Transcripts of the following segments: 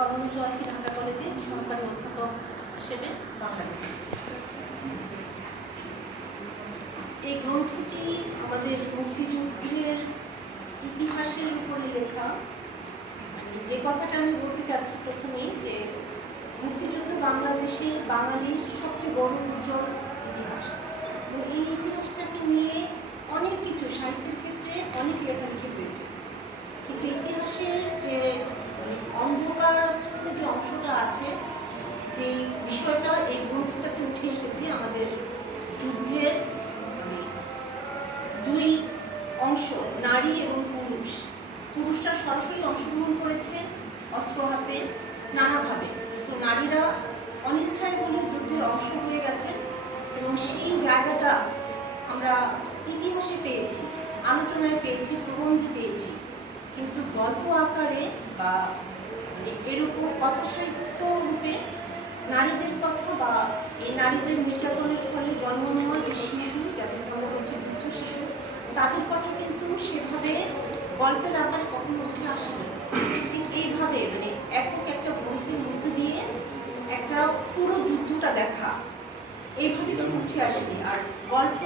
কর্মরত আছি ঢাকা কলেজে সহকারী অধ্যাপক হিসেবে বাংলাদেশ। এই গ্রন্থটি আমাদের মুক্তিযুদ্ধের ইতিহাসের উপরে লেখা। যে কথাটা আমি বলতে চাচ্ছি প্রথমেই, যে মুক্তিযুদ্ধ বাংলাদেশের বাঙালির সবচেয়ে বড় উজ্জ্বল ইতিহাস, এবং এই ইতিহাসটাকে নিয়ে অনেক কিছু সাহিত্যের ক্ষেত্রে অনেক লেখালেখি হয়েছে। কিন্তু ইতিহাসের যে অন্ধকারাচ্ছন্ন যে অংশটা আছে, যে বিষয়টা এই গ্রন্থটাকে উঠে এসেছে আমাদের যুদ্ধের দুই অংশ, নারী এবং পুরুষ। পুরুষরা সরাসরি অংশগ্রহণ করেছে অস্ত্র হাতে নানাভাবে, তো নারীরা অনিচ্ছায় বলে যুদ্ধের অংশ হয়ে গেছে, এবং সেই জায়গাটা আমরা ইতিহাসে পেয়েছি, আলোচনায় পেয়েছি, প্রবন্ধে পেয়েছি। কিন্তু গল্প আকারে বা এরকম কথা সাহিত্য রূপে নারীদের কথা বা এই নারীদের নির্যাতনের ফলে জন্ম নেওয়া যে শিশু, যাদের বলা হচ্ছে বৃদ্ধ শিশু, তাদের কথা কিন্তু সেভাবে গল্পের আকারে কখনো উঠে আসেনি। ঠিক এইভাবে একক একটা গ্রন্থের মধ্যে দিয়ে একটা পুরো যুদ্ধটা দেখা এইভাবে কিন্তু উঠে আসেনি। আর গল্প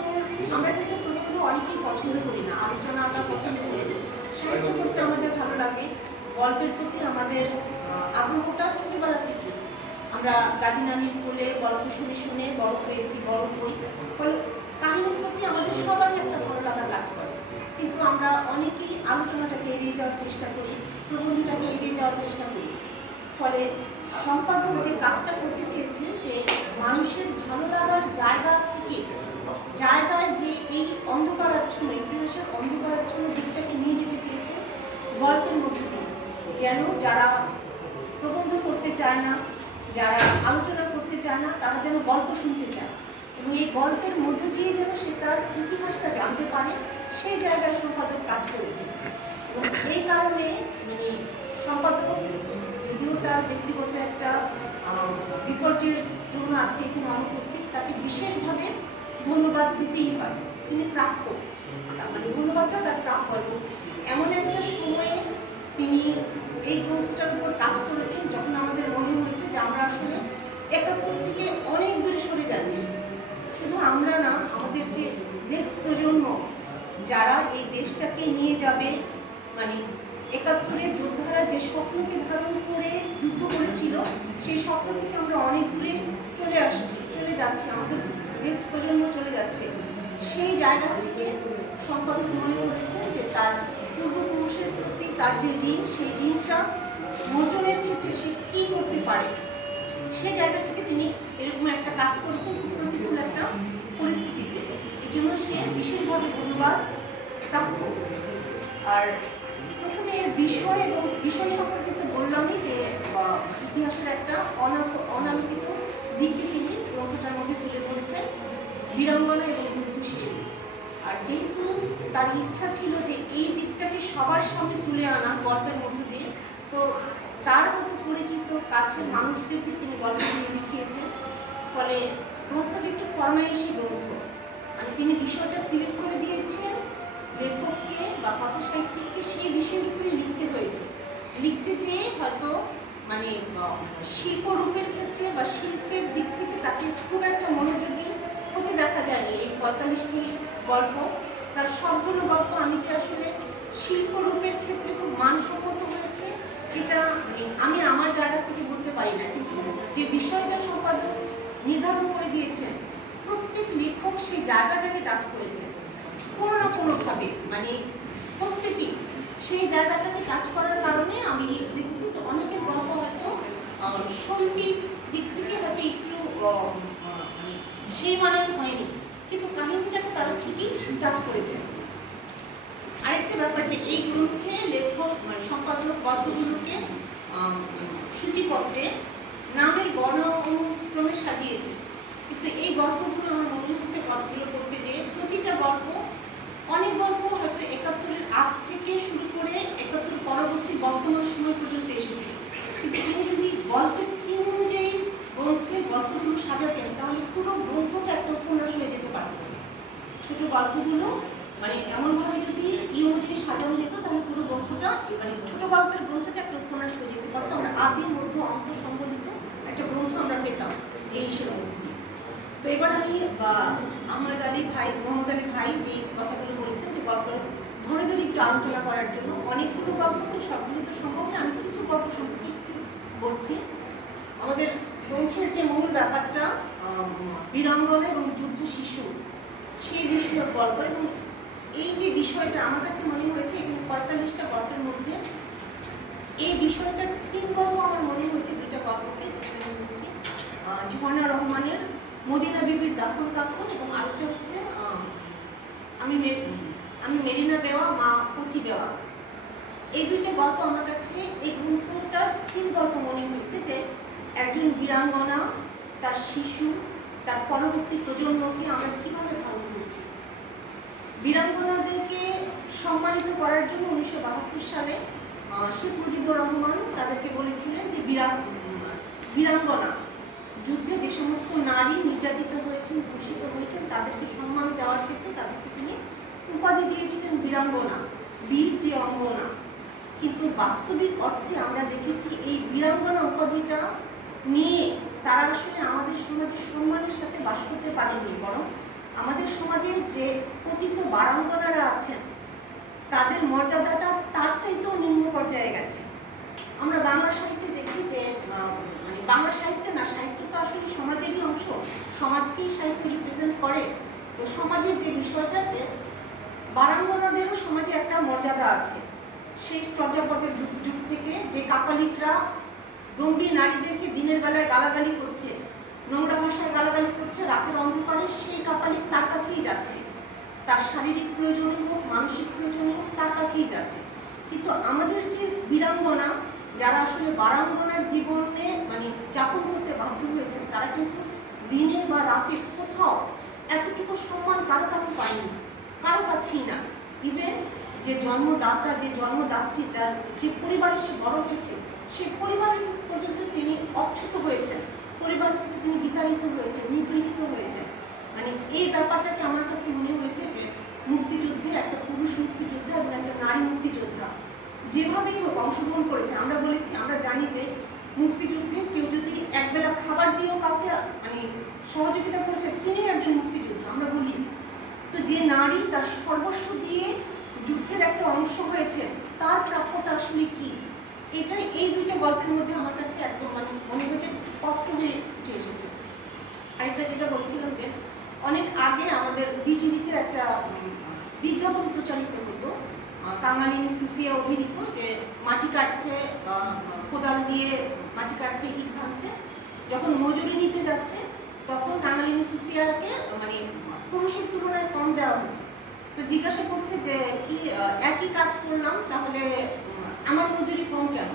আমরা কিন্তু প্রবন্ধ অনেকেই পছন্দ করি না, আলোচনাটা পছন্দ করি না। সাহিত্য করতে আমাদের ভালো লাগে, গল্পের প্রতি আমাদের আগ্রহটা ছোটবেলা থেকে। আমরা দাদি নানির কোলে গল্প শুনে শুনে বড় হয়েছি, বড় হই, ফলে কাহিনীর প্রতি আমাদের সবারই একটা ভালো লাগা কাজ করে। কিন্তু আমরা অনেকেই আলোচনাটাকে এড়িয়ে যাওয়ার চেষ্টা করি, প্রবন্ধটাকে এড়িয়ে যাওয়ার চেষ্টা করি। ফলে সম্পাদক যে কাজটা করতে চেয়েছেন, যে মানুষের ভালো লাগার জায়গা থেকে জায়গায় যে এই অন্ধকারাচ্ছন্ন ইতিহাসের অন্ধকারাচ্ছন্ন দিকটাকে নিয়ে যেতে চেয়েছে গল্পের মধ্যে দিয়ে, যেন যারা প্রবন্ধ করতে চায় না, যারা আলোচনা করতে চায় না, তারা যেন গল্প শুনতে চায়, এবং এই গল্পের মধ্যে দিয়ে যেন সে তার ইতিহাসটা জানতে পারে, সেই জায়গায় সম্পাদক কাজ করেছে। এবং এই কারণে সম্পাদক যদিও তার ব্যক্তিগত একটা বিপর্যয়ের জন্য আজকে এখানে অনুপস্থিত, তাকে বিশেষভাবে ধন্যবাদ দিতেই হয়। তিনি প্রাপ্য, ধন্যবাদটা তার প্রাপ্য। এমন একটা সময়ে তিনি এই গ্রন্থটার উপর কাজ করেছেন যখন আমাদের মনে হয়েছে যে আমরা আসলে ৭১ থেকে অনেক দূরে সরে যাচ্ছি। শুধু আমরা না, আমাদের যে নেক্সট প্রজন্ম যারা এই দেশটাকে নিয়ে যাবে, ৭১-এর যোদ্ধারা যে স্বপ্নকে ধারণ করে যুদ্ধ করেছিল, সেই স্বপ্ন থেকে আমরা অনেক দূরে চলে যাচ্ছি, আমাদের নেক্সট প্রজন্ম চলে যাচ্ছে। সেই জায়গা থেকে সম্পাদক মনে করেছেন যে তার পূর্বপুরুষের প্রতি তার যে ঋণ, সেই ঋণটা মোচনের ক্ষেত্রে সে কী করতে পারে, সেই জায়গা থেকে তিনি এরকম একটা কাজ করেছেন খুব প্রতিকূল একটা পরিস্থিতিতে। এই জন্য সে বিশেষভাবে ধন্যবাদ প্রাপ্য। আর প্রথমে এর বিষয় এবং বিষয় সম্পর্কে তো বললামই, যে ইতিহাসের একটা অনালোকিত দিকটি তিনি গ্রন্থটার মধ্যে তুলে ধরেছেন, বীরাঙ্গনা এবং বৃদ্ধ শিশু। আর যেহেতু তার ইচ্ছা ছিল যে এই দিকটাকে সবার সামনে তুলে আনা গল্পের মধ্য দিয়ে, তো তার মতো পরিচিত কাছের মানুষদেরকে তিনি গল্পগুলো লিখিয়েছেন। ফলে গ্রন্থটি একটু ফরমাইশি গ্রন্থ, তিনি বিষয়টা সিলেক্ট করে দিয়েছেন লেখককে বা কথা সাহিত্যিককে, সেই বিষয়ের উপরে লিখতে হয়েছে। লিখতে চেয়ে হয়তো শিল্পরূপের ক্ষেত্রে বা শিল্পের দিক থেকে তাকে খুব একটা মনোযোগী হতে দেখা যায়নি। এই ৪৫টি গল্প, তার সবগুলো গল্প আমি যে আসলে শিল্পরূপের ক্ষেত্রে খুব মানসম্মত হয়েছে, এটা আমি আমার জায়গা থেকে বলতে পারি না। কিন্তু যে বিষয়টা সম্পাদক নির্ধারণ করে দিয়েছেন, প্রত্যেক লেখক সেই জায়গাটাকে টাচ করেছে কোনো না কোনোভাবে, প্রত্যেকেই সেই জায়গাটাকে টাচ করার কারণে আমি দেখেছি যে অনেকের গল্প হয়তো শৈল্পিক দিক থেকে হয়তো একটু সেই মানের হয়নি, কিন্তু কাহিনীটাকে তারা ঠিকই টাচ করেছে। আরেকটা ব্যাপার, যে এই গ্রন্থে লেখক সম্পাদক গল্পগুলোকে সূচিপত্রে নামের বর্ণ অনুক্রমে সাজিয়েছে। কিন্তু এই গল্পগুলো আমার মনে হচ্ছে গল্পগুলো করতে যে প্রতিটা গল্প, অনেক গল্প হয়তো ৭১-এর আগ থেকে শুরু করে ৭১ পরবর্তী বর্তমান সময় পর্যন্ত এসেছে, কিন্তু তিনি যদি গল্পের থিম অনুযায়ী গ্রন্থের গল্পগুলো সাজাতেন, তাহলে পুরো গ্রন্থটা একটা উপন্যাস হয়ে যেতে পারত। ছোট গল্পগুলো এমনভাবে যদি অনুযায়ী সাজানো যেত, তাহলে পুরো গ্রন্থটা ছোট গল্পের গ্রন্থটা একটা উপন্যাস হয়ে যেতে পারতো। আমরা আদির মধ্য এই ইসের মধ্যে দিয়ে। তো এবার আমি মোহাম্মদ আলী ভাই যে কথাগুলো বলেছেন যে গল্প ধরে ধরে একটু আলোচনা করার জন্য, অনেকগুলো গল্প তো সবগুলো তো সম্ভব না, আমি কিছু গল্প সম্পর্কে একটু বলছি। আমাদের গ্রন্থের যে মূল ব্যাপারটা বীরাঙ্গনা এবং যুদ্ধ শিশু, সেই বিষয়ক গল্প, এবং এই যে বিষয়টা আমার কাছে মনে হয়েছে এবং 45টা গল্পের মধ্যে এই বিষয়টার 3 গল্প আমার মনে হয়েছে, 2টা গল্পকে যেখানে আমি বলছি ঝর্ণা রহমানের মদিনা বিবির দাফন কাফন, এবং আরেকটা হচ্ছে আমি মেরিনা বেওয়া মা কচি বেওয়া। এই 2টা গল্প আমার কাছে এই গ্রন্থটার 3 গল্প মনে হয়েছে, যে একজন বীরাঙ্গনা, তার শিশু, তার পরবর্তী প্রজন্মকে আমরা কীভাবে ধারণ করছি। বীরাঙ্গনাদেরকে সম্মানিত করার জন্য 1972 সালে শেখ মুজিবুর রহমান তাদেরকে বলেছিলেন যে বীরাঙ্গনা, যুদ্ধে যে সমস্ত নারী নির্যাতিত হয়েছেন, ধর্ষিত হয়েছেন, তাদেরকে সম্মান দেওয়ার ক্ষেত্রে তাদেরকে তিনি উপাধি দিয়েছিলেন বীরাঙ্গনা, বীর যে অঙ্গনা। কিন্তু বাস্তবিক অর্থে আমরা দেখেছি এই বীরাঙ্গনা উপাধিটা নিয়ে তারা আসলে আমাদের সমাজে সম্মানের সাথে বাস করতে পারেননি, বরং আমাদের সমাজের যে পতিত বারাঙ্গনারা আছেন তাদের মর্যাদাটা তার চাইতেও নিম্ন পর্যায়ে গেছে। আমরা বাংলা সাহিত্যে দেখি যে মানে বাংলা সাহিত্যে না, সাহিত্য তো আসলে সমাজেরই অংশ, সমাজকেই সাহিত্য রিপ্রেজেন্ট করে। তো সমাজের যে বিষয়টা, যে বারাঙ্গনাদেরও সমাজে একটা মর্যাদা আছে। সেই চর্যাপদের যুগ থেকে যে কাপালিকরা রম্বী নারীদেরকে দিনের বেলায় গালাগালি করছে, নোংরা ভাষায় গালাগালি করছে, রাতের অন্ধকারে সেই কাপালিক তার কাছেই যাচ্ছে, তার শারীরিক প্রয়োজনে হোক, মানসিক প্রয়োজনে হোক, তার কাছেই যাচ্ছে। কিন্তু আমাদের যে বীরাঙ্গনা, যারা আসলে বারাঙ্গনার জীবনে মানে যাপন করতে বাধ্য হয়েছেন, তারা কিন্তু দিনে বা রাতে কোথাও এতটুকু সম্মান কারো কাছে পায়নি, কারো কাছেই না। ইভেন যে জন্মদাতা, যে জন্মদাত্রী, যার যে পরিবারে সে বড় হয়েছে, সেই পরিবারের পর্যন্ত তিনি অচ্যুত হয়েছেন, পরিবার থেকে তিনি বিতাড়িত হয়েছেন, নিগৃহীত হয়েছেন। মানে এই ব্যাপারটাকে আমার কাছে মনে হয়েছে যে মুক্তিযুদ্ধে একটা পুরুষ মুক্তিযোদ্ধা এবং একটা নারী মুক্তিযোদ্ধা যেভাবেই হোক অংশগ্রহণ করেছে। আমরা বলেছি, আমরা জানি যে মুক্তিযুদ্ধে কেউ যদি একবেলা খাবার দিয়েও কাউকে মানে সহযোগিতা করেছে, তিনি একজন মুক্তিযোদ্ধা আমরা বলি। তো যে নারী তার সর্বস্ব দিয়ে যুদ্ধের একটা অংশ হয়েছে, তার প্রাপ্যটা আসলে কি, এটা এই 2টা গল্পের মধ্যে আমার কাছে একদম মানে মনে হয়েছে স্পষ্ট হয়ে উঠে এসেছে। আরেকটা যেটা বলছিলাম, যে অনেক আগে আমাদের বিটিভিতে একটা বিজ্ঞাপন প্রচারিত হতো, কাঙালিনী সুফিয়া অভিনীত, যে মাটি কাটছে, কোদাল দিয়ে মাটি কাটছে, ইট ভাঙছে, যখন মজুরি নিতে যাচ্ছে তখন কাঙালিনী সুফিয়াকে মানে পুরুষের তুলনায় কম দেওয়া হচ্ছে। তো জিজ্ঞাসা করছে যে কি একই কাজ করলাম, তাহলে আমার মজুরি কম কেন?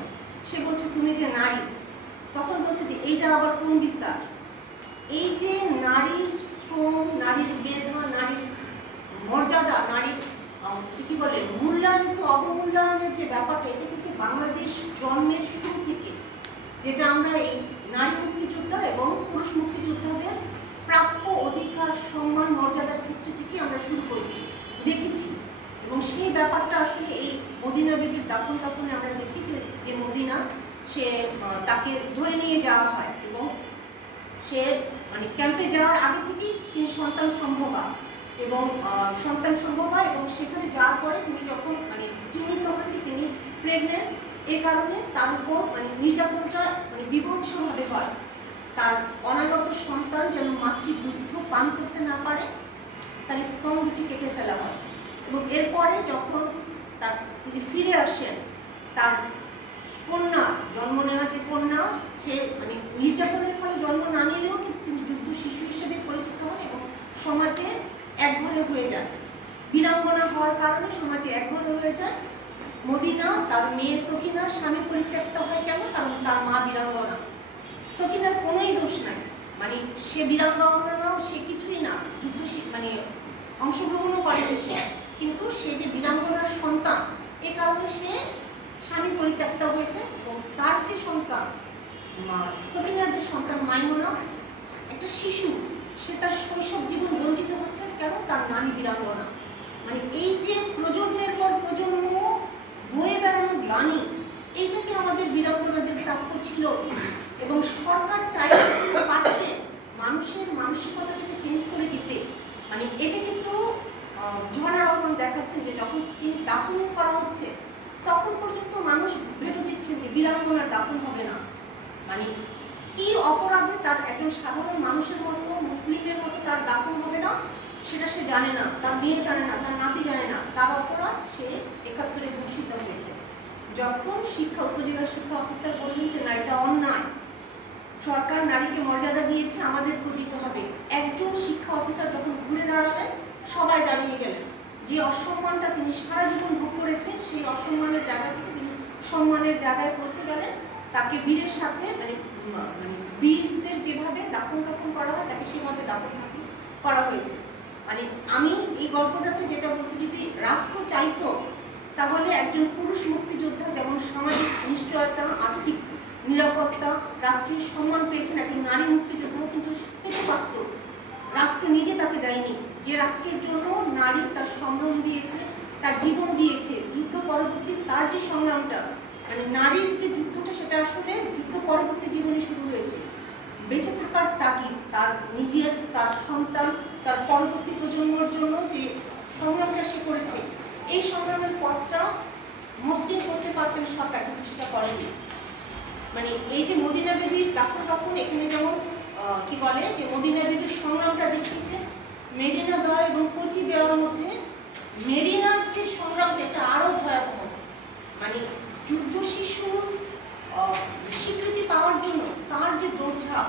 সে বলছে তুমি যে নারী। তখন বলছে যে এইটা আবার কোন বিস্তার? এই যে নারীর শ্রম, নারীর মেধা, নারীর মর্যাদা, নারীর কি বলে মূল্যায়নকে অবমূল্যায়নের যে ব্যাপারটা, এটা কিন্তু বাংলাদেশ জন্মের শুরু থেকে, যেটা আমরা এই নারী মুক্তিযোদ্ধা এবং পুরুষ মুক্তিযোদ্ধাদের প্রাপ্য অধিকার, সম্মান, মর্যাদার ক্ষেত্রে থেকে আমরা শুরু করেছি, দেখেছি। এবং সেই ব্যাপারটা আসলে এই মদিনা বিবির দাফন কাফনে আমরা দেখি, যে মদিনা, সে তাকে ধরে নিয়ে যাওয়া হয় এবং সে মানে ক্যাম্পে যাওয়ার আগে থেকেই তিনি সন্তান সম্ভবা এবং সেখানে যাওয়ার পরে তিনি যখন মানে চিহ্নিত হচ্ছে তিনি প্রেগনেন্ট, এ কারণে তার উপর মানে নির্যাতনটা মানে বিভৎসভাবে হয়। তার অনাগত সন্তান যেন মাতৃদুগ্ধ পান করতে না পারে, তার স্তন দুটি কেটে ফেলা হয়। এবং এরপরে যখন তিনি ফিরে আসেন, তার কন্যা, জন্ম নেওয়া যে কন্যা, সে মানে নির্যাতনের ফলে জন্ম না নিলেও কিন্তু তিনি যুদ্ধ শিশু হিসেবে পরিচিত হন এবং সমাজে একঘরে হয়ে যায়। বীরাঙ্গনা হওয়ার কারণে সমাজে একঘরে হয়ে যায়। মদিনা, তার মেয়ে সকিনার স্বামী পরিত্যক্ত হয় কেন? কারণ তার মা বীরাঙ্গনা। সকিনার কোনোই দোষ নাই, মানে সে বীরাঙ্গনা, সে কিছুই না, যুদ্ধ মানে অংশগ্রহণও করেনি সে, কিন্তু সে যে বীরাঙ্গনার সন্তান, এ কারণে সে স্বামী পরিত্যক্ত হয়েছে। এবং তার যে সন্তান, সকিনার যে সন্তান মাইমুনা, একটা শিশু, সে তার শৈশব জীবন বঞ্চিত হচ্ছে কেন? তার নারী বীরাঙ্গনা। মানে এই যে প্রজন্মের পর প্রজন্ম বয়ে বেড়ানো গ্লানি, এইটাকে আমাদের বীরাঙ্গনাদের প্রাপ্য ছিল। এবং সরকার চাইলে পারতেন মানুষের মানসিকতাটাকে চেঞ্জ করে দিতে, মানে এটা কিন্তু ঝর্ণা রহমান দেখাচ্ছেন যে যখন তিনি দাফন করা হচ্ছে তখন পর্যন্ত মানুষ ভেটো দিচ্ছেন যে বীরাঙ্গনার দাফন হবে না। মানে কি অপরাধে তার একজন সাধারণ মানুষের মতো, মুসলিমের মতো তার দাফন হবে না সেটা সে জানে না, তার মেয়ে জানে না, তার নাতি জানে না, তার অপরাধ সে ৭১-এ দূষিত হয়েছে। যখন উপজেলা শিক্ষা অফিসার বললেন যে না, এটা অন্যায়, সরকার নারীকে মর্যাদা দিয়েছে, আমাদেরকেও দিতে হবে, একজন শিক্ষা অফিসার যখন ঘুরে দাঁড়ালেন সবাই দাঁড়িয়ে গেলেন। যে অসম্মানটা তিনি সারা জীবন ভোগ করেছেন সেই অসম্মানের জায়গা থেকে তিনি সম্মানের জায়গায় পৌঁছে গেলেন। তাকে বীরের সাথে মানে বীরদের যেভাবে দাফন কাফন করা হয় তাকে সেভাবে দাফন কাফন করা হয়েছে। মানে আমি এই গল্পটাতে যেটা বলছি, যদি রাষ্ট্র চাইতো তাহলে একজন পুরুষ মুক্তিযোদ্ধা যেমন সামাজিক নিশ্চয়তা, আর্থিক নিরাপত্তা, রাষ্ট্রীয় সম্মান পেয়েছেন, একজন নারী মুক্তিযোদ্ধাও কিন্তু পেতে পারত। রাষ্ট্র নিজে তাকে দেয়নি। যে রাষ্ট্রের জন্য নারী তার সম্ভ্রম দিয়েছে, তার জীবন দিয়েছে, যুদ্ধ পরবর্তী তার যে সংগ্রামটা, মানে নারীর যে যুদ্ধটা সেটা আসলে যুদ্ধ পরবর্তী জীবনে শুরু হয়েছে। বেঁচে থাকার তাগিদ, তার নিজের, তার সন্তান, তার পরবর্তী প্রজন্মের জন্য যে সংগ্রামটা সে করেছে, এই সংগ্রামের পথটা মসৃণ করতে পারতেন সরকার, কিন্তু সেটা করেনি। মানে এই যে মদিনা বিবির দাফন কাফন, এখানে যেমন কি বলে যে মদিনা বিবির সংগ্রামটা দেখিয়েছে, মেরিনা বেওয়া এবং কচি বেওয়ার মধ্যে মেরিনার যে সংগ্রামটা এটা আরো ভয়াবহ। মানে যুদ্ধ শিশুর স্বীকৃতি পাওয়ার জন্য তার যে দৌড়ঝাঁপ,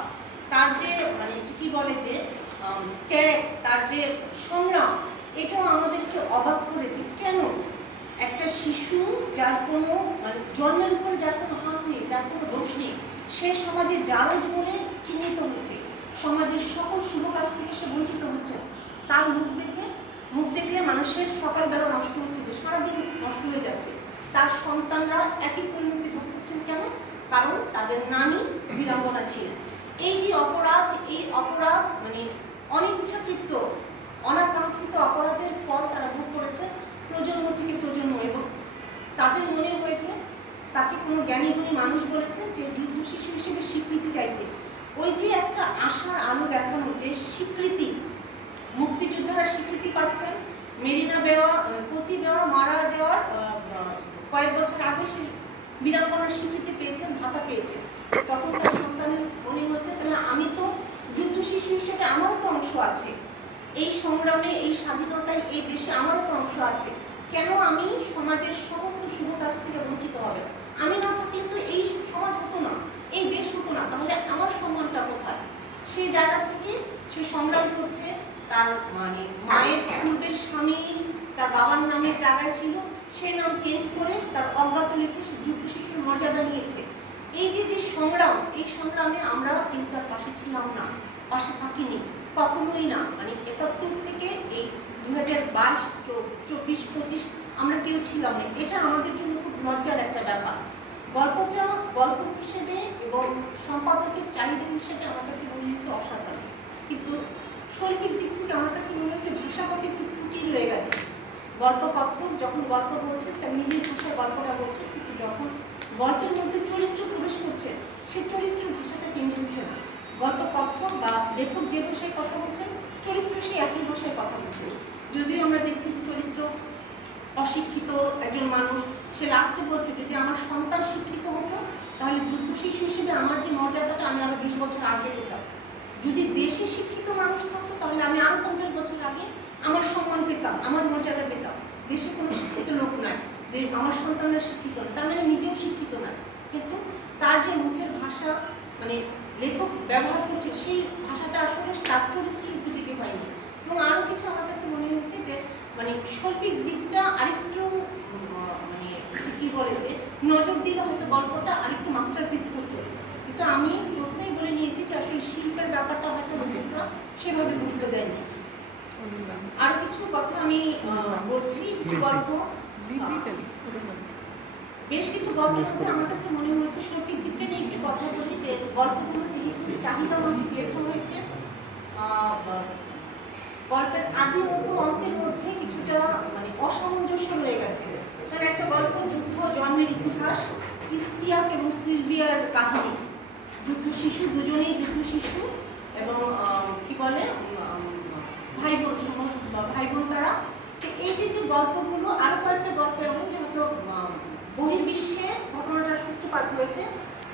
তার যে মানে কি বলে যে ত্যাগ, তার যে সংগ্রাম, এটাও আমাদেরকে অবাক করেছে। কেন একটা শিশু যার কোনো মানে জন্মের উপরে যার কোনো হাত নেই, যার কোনো দোষ নেই, সে সমাজে জারজ বলে চিহ্নিত হচ্ছে, সমাজের সকল শুভ কাজ থেকে সে বঞ্চিত হচ্ছে। তার মুখ দেখলে মানুষের সকালবেলা নষ্ট হচ্ছে, যে সারাদিন নষ্ট হয়ে যাচ্ছে। তার সন্তানরা একই পরিণতি ভোগ করছেন। কেন? কারণ তাদের নানি বীরাঙ্গনা ছিলেন। এই যে অপরাধ, এই অপরাধ মানে অনিচ্ছাকৃত অনাকাঙ্ক্ষিত অপরাধের ফল তারা ভোগ করেছে প্রজন্ম থেকে প্রজন্ম, এবং তাদের মনে হয়েছে, তাকে কোনো জ্ঞানী গুণী মানুষ বলেছেন যে যুদ্ধ শিশু হিসেবে স্বীকৃতি চাইতে। ওই যে একটা আশার আলো দেখানো, যে স্বীকৃতি মুক্তিযোদ্ধারা স্বীকৃতি পাচ্ছেন। মেরিনা বেওয়া, কচি বেওয়া মারা যাওয়ার কয়েক বছর আগে সে বীরাঙ্গনার স্বীকৃতি পেয়েছেন, ভাতা পেয়েছেন। তখন তার সন্তানের মনে হচ্ছে তাহলে আমি তো যুদ্ধ শিশু হিসেবে আমারও তো অংশ আছে, এই সংগ্রামে, এই স্বাধীনতায়, এই দেশে আমারও তো অংশ আছে। কেন আমি সমাজের সমস্ত শুভ কাজ থেকে বঞ্চিত হবে? আমি না থাকলে তো এই সমাজ হতো না, এই দেশ হতো না, তাহলে আমার সম্মানটা কোথায়? সেই জায়গা থেকে সে সংগ্রাম করছে। তার মানে মায়ের পূর্বের স্বামী তার বাবার নামের জায়গায় ছিল, সে নাম চেঞ্জ করে তার অজ্ঞাত লিখে সে যুদ্ধ শিশুর মর্যাদা নিয়েছে। এই যে সংগ্রাম, এই সংগ্রামে আমরা কিন্তু তার পাশে ছিলাম না, পাশে থাকিনি, কখনোই না। মানে ৭১ থেকে এই 2022, 24, 25 আমরা কেউ ছিলাম না। এটা আমাদের জন্য খুব লজ্জার একটা ব্যাপার। গল্পটা গল্প হিসেবে এবং সম্পাদকের চাহিদা হিসেবে আমার কাছে মনে হচ্ছে অসাধারণ, কিন্তু শৈল্পিক দিক থেকে আমার কাছে মনে হচ্ছে ভাষাগত একটু ত্রুটি রয়ে গেছে। গল্প কথক যখন গল্প বলছেন তার নিজের ভাষায় গল্পটা বলছেন, কিন্তু যখন গল্পের মধ্যে চরিত্র প্রবেশ করছে সেই চরিত্রের ভাষাটা চেঞ্জ হচ্ছে না। গল্প কথক বা লেখক যে ভাষায় কথা বলছেন, চরিত্র সেই একই ভাষায় কথা বলছে। যদিও আমরা দেখছি যে চরিত্র অশিক্ষিত একজন মানুষ, সে লাস্টে বলছে যদি আমার সন্তান শিক্ষিত হতো তাহলে যুদ্ধ শিশু হিসেবে আমার যে মর্যাদাটা আমি আরো 20 বছর আগে পেতাম। যদি দেশে শিক্ষিত মানুষ থাকতো তাহলে আমি আরো 50 বছর আগে আমার সম্মান পেতাম, আমার মর্যাদা পেতাম। দেশে কোনো শিক্ষিত লোক নাই, আমার সন্তানরা শিক্ষিত না, তার মানে নিজেও শিক্ষিত না, কিন্তু তার যে মুখের ভাষা মানে লেখক ব্যবহার করছে সেই ভাষাটা আসলে তার চরিত্রের উপযোগী হয়নি। এবং আরো কিছু আমার কাছে মনে হচ্ছে যে মানে শৈল্পিক দিকটা আরেকটু মানে কি বলে যে নজর দিলে হয়তো গল্পটা আরেকটু মাস্টারপিস করছে। কিন্তু আমি প্রথমেই বলে নিয়েছি যে আসলে শিল্পের ব্যাপারটা হয়তো লেখকরা সেভাবে গুরুত্ব দেয়নি। আর কিছু কথা আমি বলছি, কিছু গল্প, বেশ কিছু গল্পের মধ্যে আমার কাছে মনে হয়েছে শৈল্পিক দিকটা নিয়ে একটু কথা বলি, যে গল্পগুলো যেহেতু চাহিদা মাফিক লেখা হয়েছে, গল্পের আদি মধ্য অন্তের মধ্যে কিছুটা মানে অসামঞ্জস্য রয়ে গেছে। কারণ একটা গল্প যুদ্ধ জন্মের ইতিহাস, ইস্তিয়াক এবং সিলভিয়ার কাহিনী, যুদ্ধ শিশু, দুজনেই যুদ্ধ শিশু, এবং কি বলে ভাই বোন ভাই বোন তারা। তো এই যে যে গল্পগুলো, আরো কয়েকটা গল্প এমন যে হয়তো বহির্বিশ্বে ঘটনাটার সূত্রপাত হয়েছে,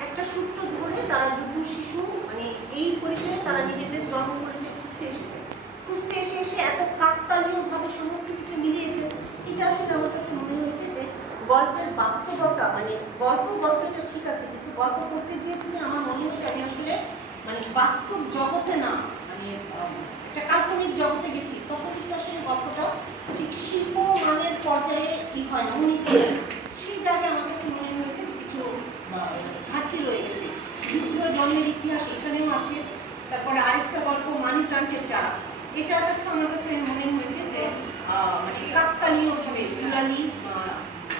একটা সূত্র ধরে তারা যুদ্ধ শিশু মানে এই পরিচয়ে তারা নিজেদের জন্ম পরিচয় খুঁজতে এসেছে, খুঁজতে এসে এত কাকতালীয়ভাবে সমস্ত কিছু মিলিয়েছে। এটা আসলে আমার কাছে মনে হয়েছে যে গল্পের বাস্তবতা, মানে গল্পটা ঠিক আছে, কিন্তু গল্প করতে গিয়ে তুমি আমার মনে হয়েছে আমি আসলে মানে বাস্তব জগতে না, মানে একটা কাল্পনিক জগতে গেছি। তখন কিন্তু আসলে গল্পটা ঠিক শিল্প মানের পর্যায়ে কি হয় না, উন্নীত হয় না। সেই জায়গায় আমার কাছে মনে হয়েছে যে কিছু ঘাটতি রয়ে গেছে। যুদ্ধ জন্মের ইতিহাস এখানেও আছে। তারপরে আরেকটা গল্প মানি প্লান্টের চারা, এটার কাছে আমার কাছে মনে হয়েছে যে মানে কাকতালীয়ভাবে দুলালী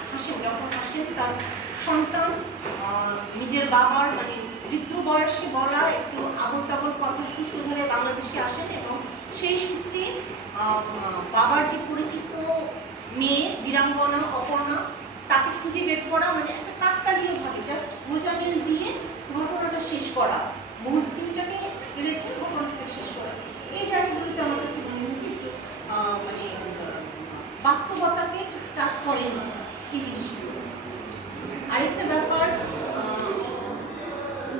হাসেন, ডক্টর হাসেন তার সন্তান নিজের বাবার মানে বৃদ্ধ বয়সে বলা একটু আবল তাবল কথা সূত্র ধরে বাংলাদেশে আসেন এবং সেই সূত্রে বাবার যে পরিচিত মেয়ে বীরাঙ্গনা অপর্ণা তাকে খুঁজে বের করা, মানে একটা কাকতালীয়ভাবে জাস্ট মোজামিল দিয়ে ঘটনাটা শেষ করা, মূল থিমটাকে রেখে ঘটনাটা শেষ করা। এই জায়গাগুলোতে আমার কাছে মনে হচ্ছে একটু মানে বাস্তবতাকে টাচ করেনি এই জিনিসগুলো। আরেকটা ব্যাপার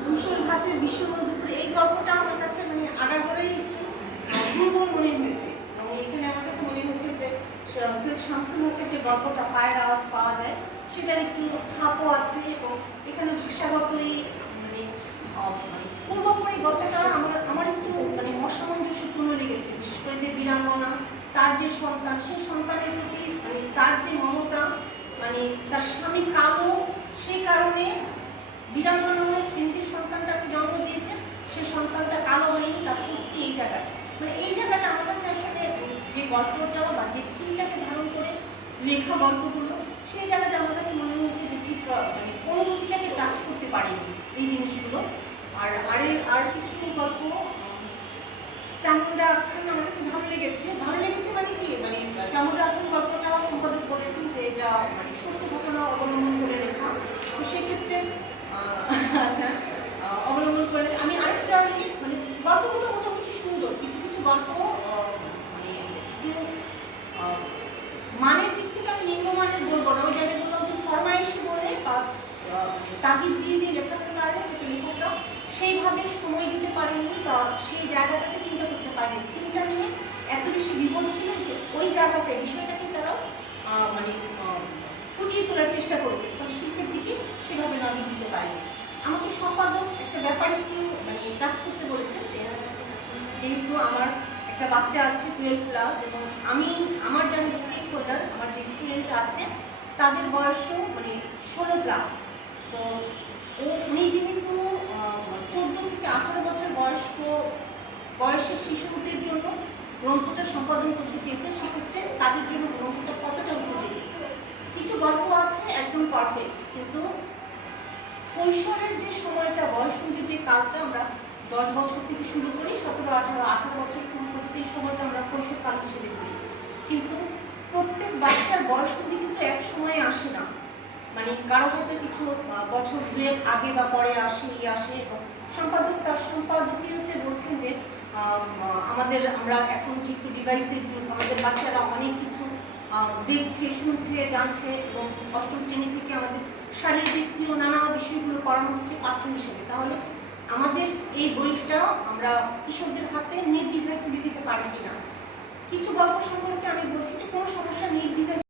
ধূসর ঘাটের বিশ্ব নদীপুর, এই গল্পটা আমার কাছে মানে আগাগোড়াই একটু দুর্বল মনে হয়েছে এবং এখানে আমার কাছে মনে হচ্ছে যে সৈয়দ শামসুল হকের যে গল্পটা পায়ের আওয়াজ পাওয়া যায় সেটার একটু ছাপও আছে এবং এখানে ভাষাগতই মানে পূর্বপরি গল্পটা আমার একটু মানে অসামঞ্জস্যপূর্ণ লেগেছে। বিশেষ করে যে বীরাঙ্গনা তার যে সন্তান, সেই সন্তানের প্রতি মানে তার যে মমতা, মানে তার স্বামী কালো, সেই কারণে বীরাঙ্গনা হয়ে তিনি যে সন্তানটাকে জন্ম দিয়েছেন সেই সন্তানটা কালো হয়নি, তার স্বস্তি এই জায়গায়। মানে এই জায়গাটা আমার কাছে আসলে যে গল্পটা বা যে থিমটাকে ধারণ করে লেখা গল্পগুলো, সেই জায়গাটা আমার কাছে মনে হয়েছে যে ঠিক মানে অনুভূতিটাকে টাচ করতে পারেনি এই জিনিসগুলো। আর কিছু গল্প চামুন্ডা আখ্যান আমার কাছে ভালো লেগেছে মানে কি মানে চামুন্ডা আখ্যান গল্পটা সম্পাদক বলেছেন যে এটা মানে সত্য ঘটনা অবলম্বন করে লেখা। তো সেক্ষেত্রে আচ্ছা অবলম্বন করে আমি আরেকটা মানে গল্পগুলো মোটামুটি সুন্দর, কিছু কিছু গল্প মানে একটু মানের দিক থেকে আমি নিম্নমানের বলবো না, ওই জায়গাগুলো যে ফরমাইশি বলে বা তাগিদ দিয়ে লেখানোর কারণে লেখকরা সেইভাবে সময় দিতে পারেননি বা সেই জায়গাটাকে চিন্তা করতে পারেনি। থিমটা নিয়ে এত বেশি বিভোর ছিলেন যে ওই জায়গাটায় বিষয়টাকে তারা মানে ফুটিয়ে তোলার চেষ্টা করেছে, কারণ শিল্পের দিকে সেভাবে নজর দিতে পারেনি। আমাকে সম্পাদক একটা ব্যাপার একটু মানে টাচ করতে বলেছেন যে যেহেতু আমার একটা বাচ্চা আছে 12+ এবং আমি আমার যারা স্টেক হোল্ডার আমার যে স্টুডেন্টরা আছে তাদের বয়সও মানে 16+। তো উনি যেহেতু 14 থেকে 18 বছর বয়সের শিশুদের জন্য গ্রন্থটা সম্পাদন করতে চেয়েছেন, সেক্ষেত্রে তাদের জন্য গ্রন্থটা কতটা উপযোগী। কিছু গল্প আছে একদম পারফেক্ট, কিন্তু কৈশোরের যে সময়টা, বয়সন্ধির যে কালটা, আমরা 10 বছর থেকে শুরু করি 17, 18 বছর পর্যন্ত এই সময়টা আমরা কৈশোর কাল হিসেবে করি, কিন্তু প্রত্যেক বাচ্চার বয়সন্ধি কিন্তু এক সময়ে আসে না। মানে কারো হয়তো কিছু বছর 2 আগে বা পরে আসে এবং সম্পাদক তার সম্পাদকীয়তে বলছেন যে আমরা এখন যেহেতু ডিভাইসের যুগ, আমাদের বাচ্চারা অনেক কিছু দেখছে, শুনছে, জানছে এবং 8ম শ্রেণী থেকে আমাদের শারীরবৃত্তীয় নানা বিষয়গুলো করানো হচ্ছে পাঠ্য হিসেবে। তাহলে আমাদের এই বইটা আমরা কৃষকদের হাতে নির্দ্বিধায় তুলে দিতে পারি কিনা। কিছু গল্প সম্পর্কে আমি বলছি যে কোনো সমস্যা নির্দ্বিধায়